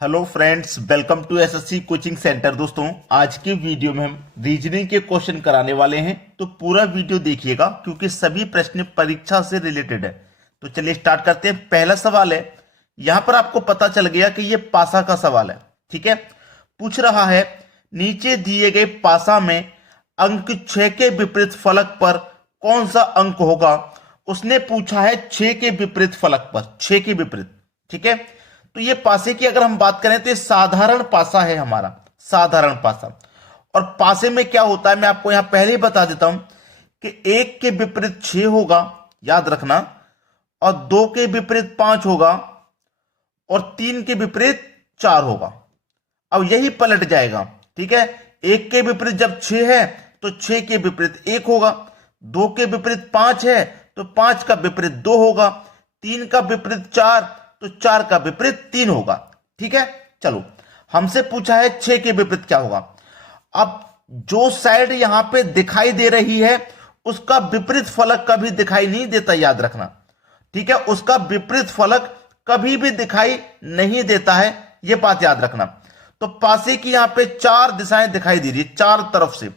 Hello friends, welcome to SSC coaching centre. दोस्तों, आज के वीडियो में हम रीजनिंग के क्वेश्चन कराने वाले हैं, तो पूरा वीडियो देखिएगा क्योंकि सभी प्रश्न परीक्षा से रिलेटेड है। तो चलिए स्टार्ट करते हैं। पहला सवाल है, यहां पर आपको पता चल गया कि ये पासा का सवाल है। ठीक है, पूछ रहा है नीचे दिए गए पासा में अंक 6 के विपरीत फलक पर कौन सा अंक होगा। उसने पूछा है 6 के विपरीत फलक पर, 6 के विपरीत। ठीक है, तो ये पासे की अगर हम बात करें तो ये साधारण पासा है हमारा, साधारण पासा। और पासे में क्या होता है मैं आपको यहां पहले ही बता देता हूं कि 1 के विपरीत 6 होगा, याद रखना, और 2 के विपरीत 5 होगा, और 3 के विपरीत 4 होगा। अब यही पलट जाएगा। ठीक है, 1 के विपरीत जब 6 है तो 6 के विपरीत 1 होगा, 2 के विपरीत 5 है तो 5 का विपरीत 2 होगा, 3 का विपरीत 4 तो 4 का विपरीत 3 होगा। ठीक है, चलो, हमसे पूछा है 6 के विपरीत क्या होगा। अब जो साइड यहां पे दिखाई दे रही है उसका विपरीत फलक कभी दिखाई नहीं देता, याद रखना। ठीक है, उसका विपरीत फलक कभी भी दिखाई नहीं देता है, यह बात याद रखना। तो पासे की यहां पे 4 दिशाएं दिखाई दे रही है, 4 तरफ से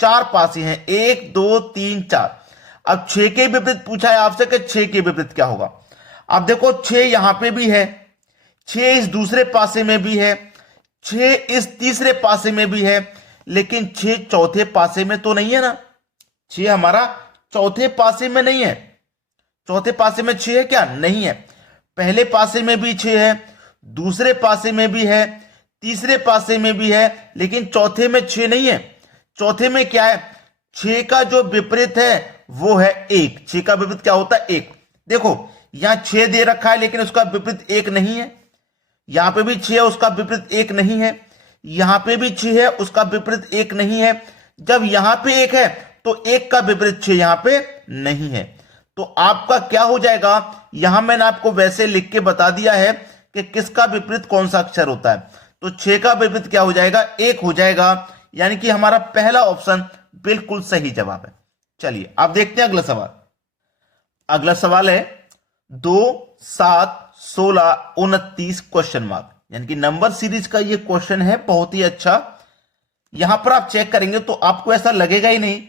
4 पासे हैं, 1 2 3 4। अब 6 के विपरीत पूछा है आपसे कि 6 के विपरीत क्या होगा। अब देखो 6 यहां पे भी है, 6 इस दूसरे पासे में भी है, 6 इस तीसरे पासे में भी है, लेकिन 6 चौथे पासे में तो नहीं है ना। 6 हमारा चौथे पासे में नहीं है। चौथे पासे में 6 है क्या? नहीं है। पहले पासे में भी 6 है, दूसरे पासे में भी है, तीसरे पासे में भी है, लेकिन चौथे में 6 नहीं है। चौथे में क्या है? 6 का जो विपरीत है वो है 1। 6 का विपरीत क्या होता है? 1। देखो यहां 6 दे रखा है लेकिन उसका विपरीत 1 नहीं है। यहां पे भी 6 है, उसका विपरीत 1 नहीं है। यहां पे भी 6 है, उसका विपरीत 1 नहीं है। जब यहां पे 1 है तो 1 का विपरीत 6 यहां पे नहीं है। तो आपका क्या हो जाएगा, यहां मैंने आपको वैसे लिख के बता दिया है कि किसका विपरीत कौन सा अक्षर होता है। तो 6 का विपरीत क्या हो जाएगा? 1 हो जाएगा, यानी कि हमारा पहला ऑप्शन बिल्कुल सही जवाब है। चलिए आप देखते हैं अगला सवाल। अगला सवाल है 2 7 16 29 क्वेश्चन मार्क, यानी कि नंबर सीरीज का ये क्वेश्चन है, बहुत ही अच्छा। यहां पर आप चेक करेंगे तो आपको ऐसा लगेगा ही नहीं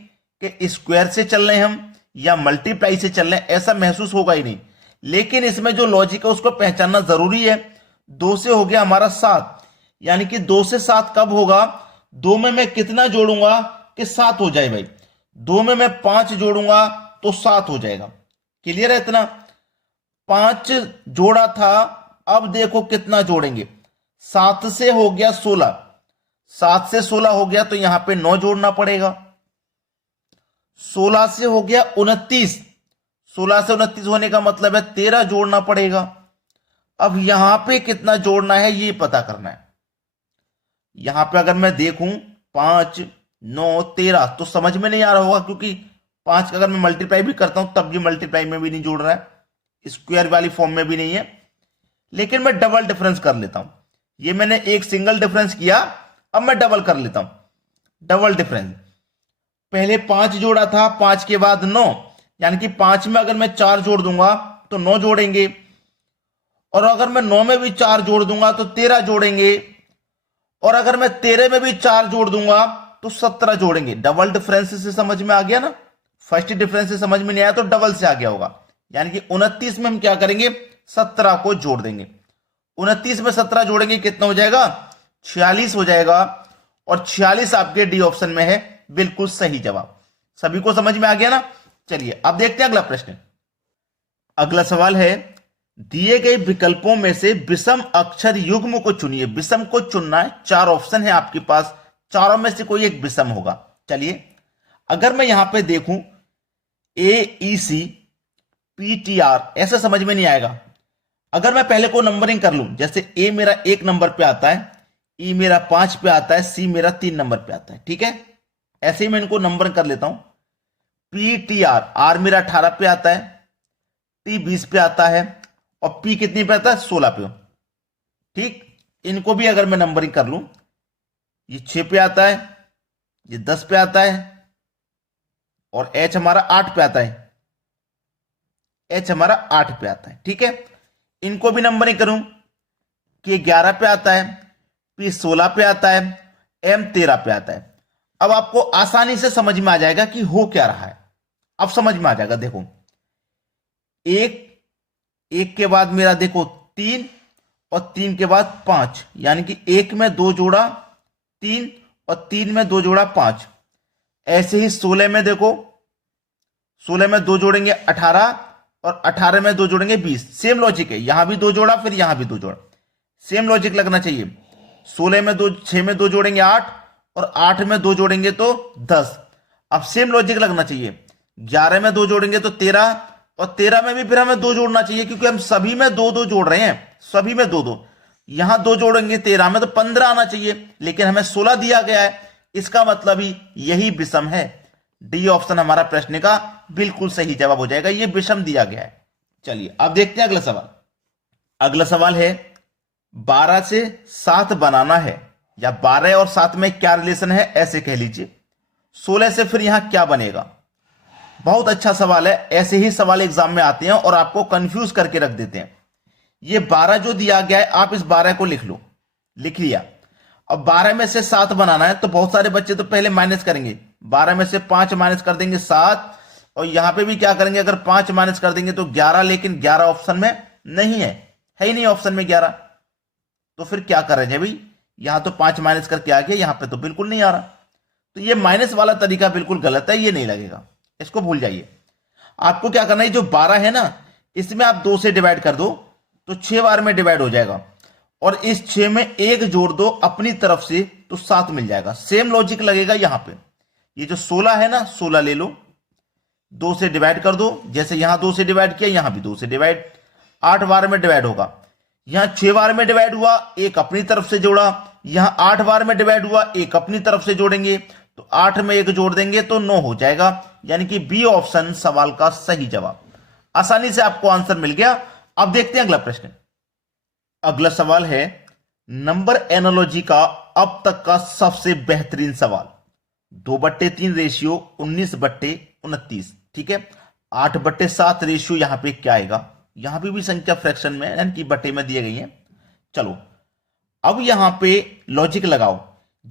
कि स्क्वायर से चल रहे हैं हम या मल्टीप्लाई से चल रहे हैं, ऐसा महसूस होगा ही नहीं। लेकिन इसमें जो लॉजिक है उसको पहचानना जरूरी है। 2 से हो गया हमारा 7, यानी कि 2 से 7 कब होगा? 2 में मैं कितना जोड़ूंगा कि 7 हो जाए भाई? 2 में मैं 5 जोड़ूंगा तो 7 हो जाएगा। क्लियर है इतना? 5 जोड़ा था, अब देखो कितना जोड़ेंगे। 7 से हो गया 16, 7 से 16 हो गया तो यहां पे 9 जोड़ना पड़ेगा। 16 से हो गया 29, 16 से 29 होने का मतलब है 13 जोड़ना पड़ेगा। अब यहां पे कितना जोड़ना है ये पता करना है। यहां पे अगर मैं देखूं 5 9 13 तो समझ में नहीं आ रहा होगा, क्योंकि 5 का अगर मैं मल्टीप्लाई भी करता हूं तब भी मल्टीप्लाई में भी नहीं जोड़ रहा है, स्क्वायर वाली फॉर्म में भी नहीं है। लेकिन मैं डबल डिफरेंस कर लेता हूं। ये मैंने एक सिंगल डिफरेंस किया, अब मैं डबल कर लेता हूं। डबल डिफरेंस, पहले 5 जोड़ा था, 5 के बाद 9, यानी कि 5 में अगर मैं 4 जोड़ दूंगा तो 9 जोड़ेंगे, और अगर मैं 9 में भी 4 जोड़ दूंगा तो 13 जोड़ेंगे, और अगर मैं 13 में भी 4 जोड़ दूंगा तो 17 जोड़ेंगे। डबल डिफरेंस से समझ में आ गया ना? फर्स्ट डिफरेंस से समझ में नहीं आया तो डबल से आ गया होगा। यानी कि 29 में हम क्या करेंगे? 17 को जोड़ देंगे। 29 में 17 जोड़ेंगे कितना हो जाएगा? 46 हो जाएगा, और 46 आपके डी ऑप्शन में है, बिल्कुल सही जवाब। सभी को समझ में आ गया ना? चलिए अब देखते हैं अगला प्रश्न। अगला सवाल है, दिए गए विकल्पों में से विषम अक्षर युग्म को चुनिए। विषम को चुनना है, 4 ऑप्शन है आपके पास, चारों में से कोई एक विषम होगा। चलिए अगर मैं यहां पे देखूं AEC PTR, ऐसा समझ में नहीं आएगा। अगर मैं पहले को नंबरिंग कर लूं, जैसे A मेरा 1 नंबर पे आता है, E मेरा 5 पे आता है, C मेरा 3 नंबर पे आता है। ठीक है, ऐसे ही मैं इनको नंबर कर लेता हूं। PTR, R मेरा 18 पे आता है, T 20 पे आता है, और P कितनी पे आता है? 16 पे। ठीक, इनको भी अगर मैं नंबरिंग कर लूं, ये 6 पे आता है, ये 10 पे आता है, और H हमारा 8 पे आता है। H हमारा 8 पे आता है। ठीक है, इनको भी नंबरिंग करूं, के 11 पे आता है, पी 16 पे आता है, एम 13 पे आता है। अब आपको आसानी से समझ में आ जाएगा कि हो क्या रहा है। अब समझ में आ जाएगा। देखो एक, एक के बाद मेरा देखो 3 और 3 के बाद 5, यानी कि 1 में 2 जोड़ा 3 और 3 में 2 जोड़ा 5। ऐसे ही 16 में देखो, 16 में 2 जोड़ेंगे 18 और 18 में 2 जोड़ेंगे 20। सेम लॉजिक है, यहां भी 2 जोड़ा फिर यहां भी 2 जोड़ा, सेम लॉजिक लगना चाहिए। 16 में 2, 6 में 2 जोड़ेंगे 8 और 8 में 2 जोड़ेंगे तो 10। अब सेम लॉजिक लगना चाहिए। 11 में 2 जोड़ेंगे तो 13 और 13 में भी फिर हमें 2 जोड़ना चाहिए, क्योंकि हम सभी में 2-2 जोड़ रहे हैं, सभी में 2-2। यहां 2 जोड़ेंगे 13 में तो 15 आना चाहिए, लेकिन हमें 16 दिया गया है। इसका मतलब ही यही विषम है। डी ऑप्शन हमारा प्रश्न का बिल्कुल सही जवाब हो जाएगा, ये विषम दिया गया है। चलिए अब देखते हैं अगला सवाल। अगला सवाल है 12 से 7 बनाना है, या 12 और 7 में क्या रिलेशन है ऐसे कह लीजिए। 16 से फिर यहां क्या बनेगा। बहुत अच्छा सवाल है। ऐसे ही सवाल एग्जाम में आते हैं और आपको कंफ्यूज करके रख देते हैं। ये 12 जो दिया गया है, आप इस 12 को लिख लो, लिख लिया। अब 12 में से 7 बनाना है तो बहुत सारे बच्चे तो पहले माइनस करेंगे। 12 में से 5 माइनस कर देंगे 7, और यहां पे भी क्या करेंगे, अगर 5 माइनस कर देंगे तो 11, लेकिन 11 ऑप्शन में नहीं है ही नहीं ऑप्शन में 11। तो फिर क्या कर रहे हैं भाई, यहां तो 5 माइनस करके आ गया, यहां पे तो बिल्कुल नहीं आ रहा। तो ये माइनस वाला तरीका बिल्कुल गलत है, ये नहीं लगेगा, इसको भूल जाइए। आपको क्या करना है, जो 12 है ना, इसमें आप 2 से डिवाइड कर दो तो 6 बार में डिवाइड हो जाएगा, और इस 6 में 1 जोड़ दो अपनी तरफ से तो 7 मिल जाएगा। सेम लॉजिक लगेगा यहां पे। ये जो 16 है ना, 16 ले लो, 2 से डिवाइड कर दो, जैसे यहां 2 से डिवाइड किया, यहां भी 2 से डिवाइड, 8 बार में डिवाइड होगा। यहां 6 बार में डिवाइड हुआ, 1 अपनी तरफ से जोड़ा, यहां 8 बार में डिवाइड हुआ, 1 अपनी तरफ से जोड़ेंगे, तो 8 में 1 जोड़ देंगे तो 9 हो जाएगा, यानी कि बी ऑप्शन सवाल का सही जवाब। आसानी से आपको आंसर मिल गया। अब देखते हैं अगला प्रश्न। अगला सवाल है नंबर एनालॉजी का अब तक का सबसे बेहतरीन सवाल। 2/3 रेशियो 19/29, ठीक है। 8/7 रेशियो यहां पे क्या आएगा, यहां पे भी संख्या फ्रैक्शन में यानी कि बटे में दिए गई है। चलो अब यहां पे लॉजिक लगाओ।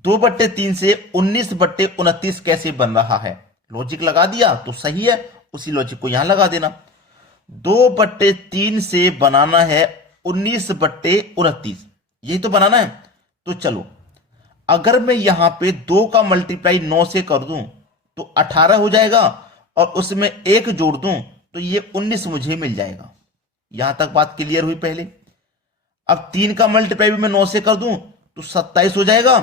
2/3 से 19/29 कैसे बन रहा है, लॉजिक लगा दिया तो सही है, उसी लॉजिक को यहां लगा देना। 2/3 से बनाना है 19/29, यही तो बनाना है। तो चलो अगर मैं यहां पे 2 का मल्टीप्लाई 9 से कर दूं तो 18 हो जाएगा, और उसमें 1 जोड़ दूं तो ये 19 मुझे मिल जाएगा। यहां तक बात क्लियर हुई पहले। अब 3 का मल्टीप्लाई भी मैं 9 से कर दूं तो 27 हो जाएगा,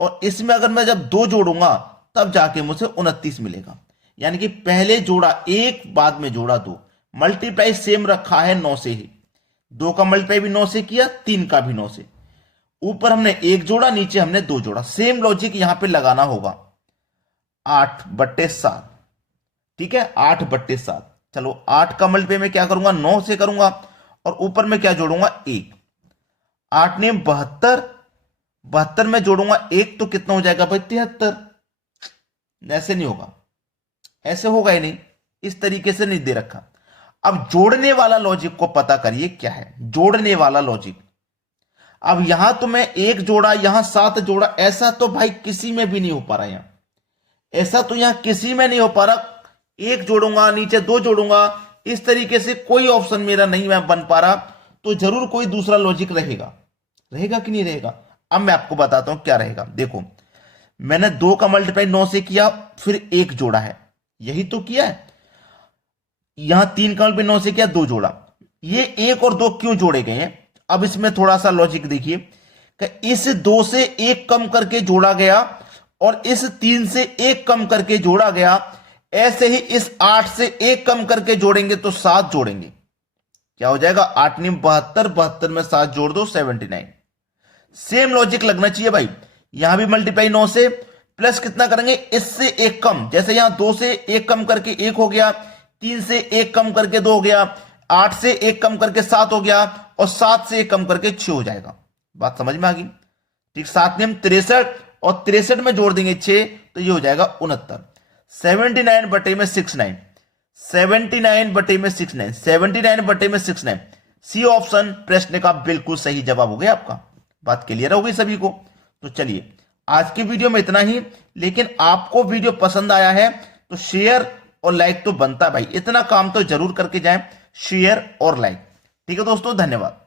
और इसमें अगर मैं जब 2 जोड़ूंगा तब जाके मुझे 29 मिलेगा। यानी कि पहले जोड़ा 1, बाद में जोड़ा 2, मल्टीप्लाई सेम रखा है 9 से ही। 2 का मल्टीप्लाई भी 9 से किया, 3 का भी 9 से। ऊपर हमने 1 जोड़ा, नीचे हमने 2 जोड़ा। सेम लॉजिक यहां पे लगाना होगा। 8/7, ठीक है, 8/7। चलो 8 का मल्टीप्लाई में क्या करूंगा, 9 से करूंगा, और ऊपर में क्या जोड़ूंगा, 1। 8 ने 72, 72 में जोड़ूंगा 1 तो कितना हो जाएगा भाई, 73। ऐसे नहीं होगा, ऐसे होगा ही नहीं, इस तरीके से नहीं दे रखा। अब जोड़ने वाला लॉजिक को पता करिए क्या है, जोड़ने वाला लॉजिक। अब यहां तो मैं 1 जोड़ा, यहां 7 जोड़ा, ऐसा तो भाई किसी में भी नहीं हो पा रहा। यहां ऐसा तो यहां किसी में नहीं हो पा रहा। 1 जोड़ूंगा, नीचे 2 जोड़ूंगा, इस तरीके से कोई ऑप्शन मेरा नहीं मैं बन पा रहा। तो जरूर कोई दूसरा लॉजिक रहेगा, रहेगा कि नहीं रहेगा। अब मैं आपको बताता हूं क्या रहेगा। देखो मैंने 2 का मल्टीप्लाई 9 से किया, फिर 1 जोड़ा है, यही तो किया है। यहां 3 का मल्टीप्लाई 9 से किया, 2 जोड़ा। ये 1 और 2 क्यों जोड़े गए हैं, अब इसमें थोड़ा सा लॉजिक देखिए कि इस 2 से 1 कम करके जोड़ा गया, और इस 3 से 1 कम करके जोड़ा गया। ऐसे ही इस 8 से 1 कम करके जोड़ेंगे तो 7 जोड़ेंगे, क्या हो जाएगा, 8 ने 72, 72 में 7 जोड़ दो 79। सेम लॉजिक लगना चाहिए भाई। यहां भी मल्टीप्लाई 9 से, प्लस कितना करेंगे, इससे 1 कम, जैसे यहां 2 से 1 कम करके 1 हो गया, 3 से 1 कम करके 2 हो गया, 8 से 1 कम करके 7 हो गया, और 7 से 1 कम करके 6 हो जाएगा। बात समझ में आ गई, ठीक। 7 ने हम 63, और 63 में जोड़ देंगे 6 तो ये हो जाएगा 69। 79/69, 79/69, 79/69, सी ऑप्शन प्रश्न का बिल्कुल सही जवाब हो गया आपका। बात क्लियर हो गई सभी को। तो चलिए आज की वीडियो में इतना ही, लेकिन आपको वीडियो पसंद आया है तो शेयर और लाइक तो बनता भाई, इतना काम तो जरूर करके जाएं, शेयर और लाइक। ठीक है दोस्तों, धन्यवाद।